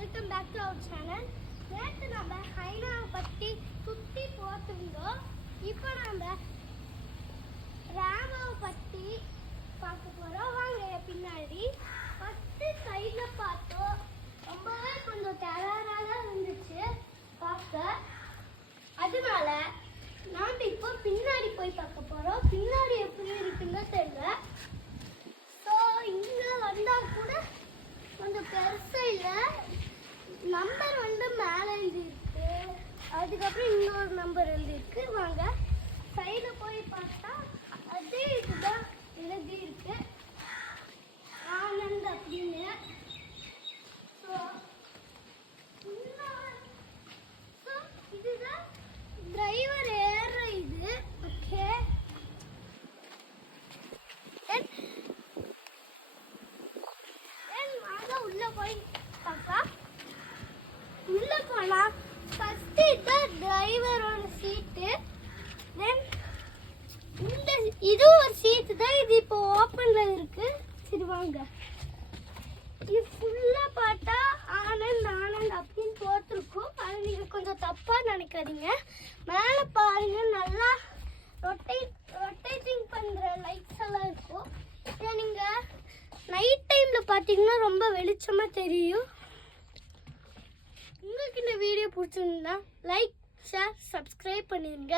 Welcome back to our channel. நேற்று நம்ம ஹைனாவை பற்றி சுற்றி போட்டிருந்தோம். இப்போ நம்ம ராமாவை பற்றி பார்க்க போகிறோம். வாங்க பின்னாடி ஃபஸ்ட்டு சைடில் பார்த்தோம். ரொம்பவே கொஞ்சம் டெரராக தான் இருந்துச்சு பார்க்க. அதனால நாம் இப்போ பின்னாடி போய் பார்க்க போகிறோம். பின்னாடி எப்படி இருக்குன்னு தெரியல. ஸோ இங்கே வந்தால் கூட கொஞ்சம் பெருசா இல்லை. நம்பர் வந்து மேலே எழுதியிருக்கு, அதுக்கப்புறம் இன்னொரு நம்பர் எழுதியிருக்கு. வாங்க சைடில் போய் பார்த்தா அதே இதுதான் எழுதியிருக்கு, ஆனந்த் அப்படின்னு. ஸோ இதுதான் டிரைவர் ஏற இது. ஓகே, உள்ள போய் பார்த்தா உள்ள போனா ஃபர்ஸ்ட் இதுதான் டிரைவரோட சீட்டு. தென் இது ஒரு சீட்டு தான். இது இப்போ ஓப்பன்ல இருக்கு. சரி வாங்க, இது ஃபுல்லா பார்த்தா ஆனந்த் ஆனந்த் அப்படின்னு போட்டிருக்கும். அது நீங்க கொஞ்சம் தப்பா நினைக்காதீங்க. மேலே பாருங்க, நல்லா ரொட்டேட்டிங் பண்ற லைட்ஸ் எல்லாம் இருக்கும். இதை நீங்க நைட் டைம்ல பார்த்தீங்கன்னா ரொம்ப வெளிச்சமா தெரியும். உங்களுக்கு இந்த வீடியோ பிடிச்சிருந்தா லைக், ஷேர், சப்ஸ்கிரைப் பண்ணிருங்க.